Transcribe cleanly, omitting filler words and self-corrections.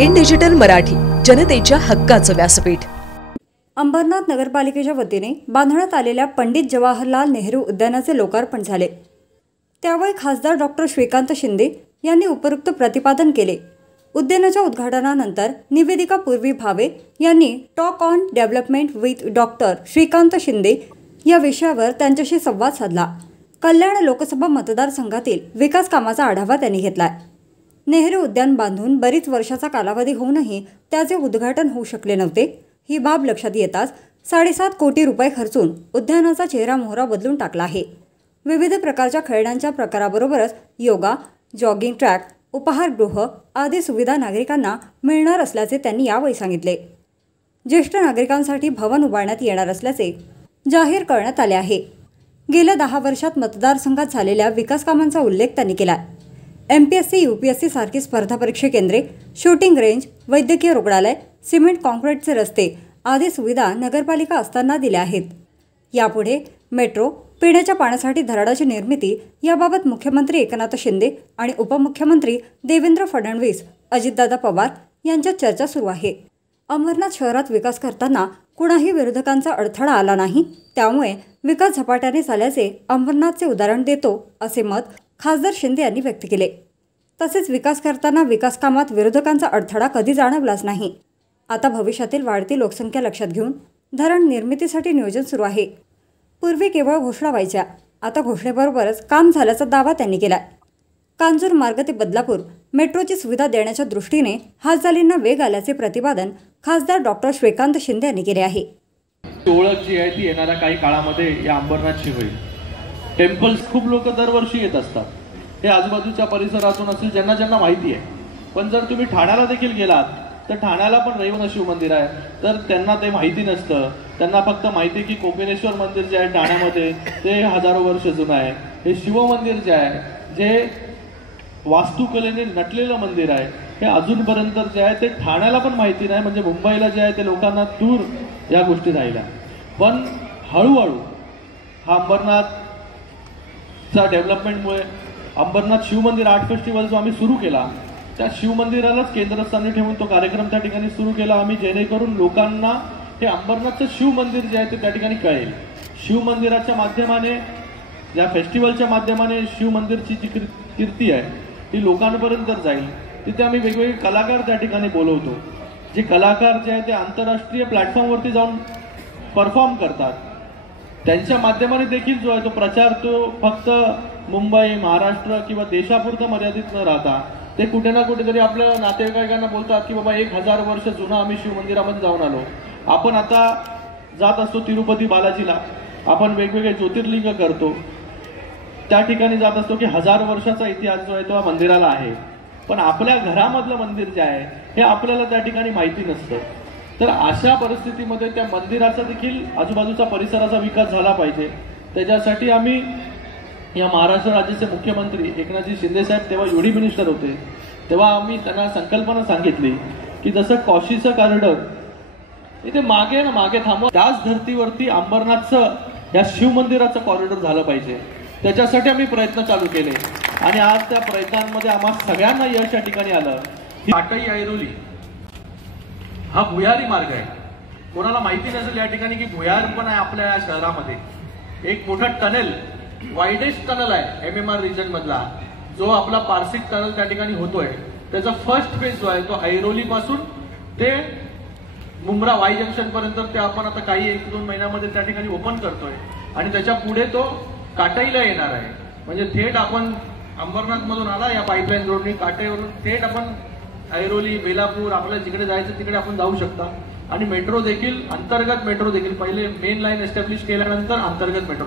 In digital Marathi, जनतेच्या हक्काचं व्यासपीठ। अंबरनाथ नगरपालिकेच्या वतीने बांधण्यात आलेल्या पंडित जवाहरलाल नेहरू उद्यानाचे लोकार्पण झाले। त्यावेळी खासदार डॉक्टर श्रीकांत शिंदे यांनी उपरोक्त प्रतिपादन केले। उद्यानाच्या उद्घाटनानंतर निवेदिका पूर्वी भावे यांनी talk on development with doctor Shrikant Shinde या विषयावर त्यांच्याशी संवाद साधला। कल्याण लोकसभा मतदारसंघातील विकास कामाचा आढावा त्यांनी घेतला। नेहरू उद्यान बांधून बरीच वर्षाचा कालावधी होऊनही त्याचे उद्घाटन होऊ शकले नव्हते। ही बाब लक्षात येताच 7.5 कोटी रुपये खर्चून उद्यानाचा चेहरा मोहरा बदलून टाकला आहे। विविध प्रकारच्या खेळण्यांच्या प्रकाराबरोबरच योगा, जॉगिंग ट्रॅक, उपहारगृह आदी सुविधा नागरिकांना मिळणार असल्याचे त्यांनी यावेळी सांगितले। ज्येष्ठ नागरिकांसाठी भवन उभारण्यात येणार असल्याचे जाहीर करण्यात आले आहे। गेल्या 10 वर्षात मतदारसंघात झालेल्या विकास कामांचा उल्लेख त्यांनी केला। MPSC, UPSC सारखी स्पर्धा परीक्षा केंद्रे, शूटिंग रेंज, वैद्यकीय रुग्णालय, सिमेंट कॉन्क्रीटचे रस्ते आदी सुविधा नगरपालिका असताना दिल्या आहेत। यापुढे मेट्रो, पिण्याच्या पाण्यासाठी धरणाची निर्मिती याबाबत मुख्यमंत्री एकनाथ शिंदे आणि उपमुख्यमंत्री देवेंद्र फडणवीस, अजितदादा पवार यांच्यात चर्चा सुरू आहे। अंबरनाथ शहरात विकास करताना कुणाही विरोधकांचा अडथळा आला नाही, त्यामुळे विकास झपाट्याने झाल्याचे अंबरनाथचे उदाहरण देतो, असे मत खासदार शिंदे यांनी व्यक्त केले। तसेच विकास करताना विकास कामात विरोधकांचा अडथळा कधी जाणवलाच नाही। आता भविष्यातील वाढती लोकसंख्या लक्षात घेऊन धरण निर्मितीसाठी नियोजन सुरू आहे। पूर्वी केवळ घोषणा व्हायच्या, आता घोषणेबरोबरच काम झाल्याचा दावा त्यांनी केला। कांजूर मार्ग ते बदलापूर मेट्रोची सुविधा देण्याच्या दृष्टीने हालचालींना वेग आल्याचे प्रतिपादन खासदार डॉक्टर श्रीकांत शिंदे यांनी केले आहे। ओळख जी आहे ती येणाऱ्या काही काळामध्ये या अंबरनाथची होईल। टेम्पल्स खूप लोक दरवर्षी येत असतात, हे आजूबाजूच्या परिसरातून असेल, ज्यांना ज्यांना माहिती आहे। पण जर तुम्ही ठाण्याला देखील गेलात तर ठाण्याला पण रैवण शिव मंदिर आहे, तर त्यांना ते माहिती नसतं। त्यांना फक्त माहिती की कोपिनेश्वर मंदिर जे आहे ठाण्यामध्ये ते हजारो वर्ष जुनं आहे। हे शिव मंदिर जे आहे, जे वास्तुकलेने नटलेलं मंदिर आहे, हे अजूनपर्यंत जे आहे ते ठाण्याला पण माहिती नाही। म्हणजे मुंबईला जे आहे ते लोकांना दूर या गोष्टी राहिल्या। पण हळूहळू हा अंबरनाथचा डेव्हलपमेंटमुळे अंबरनाथ शिवमंदिर आर्ट फेस्टिवल जो आम्ही सुरू केला, त्या शिवमंदिरालाच केंद्रस्थानी ठेवून तो कार्यक्रम त्या ठिकाणी सुरू केला आम्ही, जेणेकरून लोकांना हे अंबरनाथचं शिवमंदिर जे आहे ते त्या ठिकाणी कळेल। शिवमंदिराच्या माध्यमाने, या फेस्टिवलच्या माध्यमाने शिवमंदिरची जी कीर्ती आहे ती लोकांपर्यंत जाईल। तिथे आम्ही वेगवेगळे कलाकार त्या ठिकाणी बोलवतो, जे कलाकार जे आहे ते आंतरराष्ट्रीय प्लॅटफॉर्मवरती जाऊन परफॉर्म करतात। त्यांच्या माध्यमाने देखील जो आहे तो प्रचार तो फक्त मुंबई, महाराष्ट्र किंवा देशापुरता मर्यादित न राहता ते कुठे ना कुठेतरी आपल्या नातेवाईकांना बोलतात की बाबा 1000 वर्ष जुनं आम्ही शिवमंदिरामध्ये जाऊन आलो। आपण आता जात असतो तिरुपती बालाजीला, आपण वेगवेगळे ज्योतिर्लिंग करतो, त्या ठिकाणी जात असतो की 1000 वर्षाचा इतिहास जो आहे तो मंदिराला आहे। पण आपल्या घरामधलं मंदिर जे आहे हे आपल्याला त्या ठिकाणी माहिती नसतं। तर अशा परिस्थितीमध्ये त्या मंदिराचा देखील आजूबाजूचा परिसराचा विकास झाला पाहिजे। त्याच्यासाठी आम्ही या महाराष्ट्र राज्याचे मुख्यमंत्री एकनाथजी शिंदे साहेब तेव्हा युडी मिनिस्टर होते, तेव्हा आम्ही त्यांना संकल्पना सांगितली की जसं कॉशीचं कॉरिडॉर इथे मागे ना मागे थांबवा, त्याच धर्तीवरती अंबरनाथचं या शिवमंदिराचं कॉरिडॉर झालं पाहिजे। त्याच्यासाठी आम्ही प्रयत्न चालू केले आणि आज त्या प्रयत्नांमध्ये आम्हा सगळ्यांना यश या ठिकाणी आलं। पाटई ऐरोली हा भुयारी मार्ग आहे। कोणाला माहिती नसेल या ठिकाणी की भुयार पण आहे आपल्या या शहरामध्ये। एक मोठा टनेल, वाईडेस्ट टनल आहे MMR रिजन मधला, जो आपला पारसिक टनल त्या ठिकाणी होतोय। त्याचा फर्स्ट फेज जो आहे तो ऐरोली पासून ते मुंब्रा वाई जंक्शन पर्यंत ते आपण आता काही 1-2 महिन्यामध्ये त्या ठिकाणी ओपन करतोय आणि त्याच्या पुढे तो काटईला येणार आहे। म्हणजे थेट आपण अंबरनाथ मधून आला या पाईपलाईन रोडनी काटईवरून थेट आपण ऐरोली, बेलापूर, आपल्याला जिकडे जायचं तिकडे आपण जाऊ शकता। आणि मेट्रो देखील, अंतर्गत मेट्रो देखील, पहिले मेन लाईन एस्टॅब्लिश केल्यानंतर अंतर्गत मेट्रो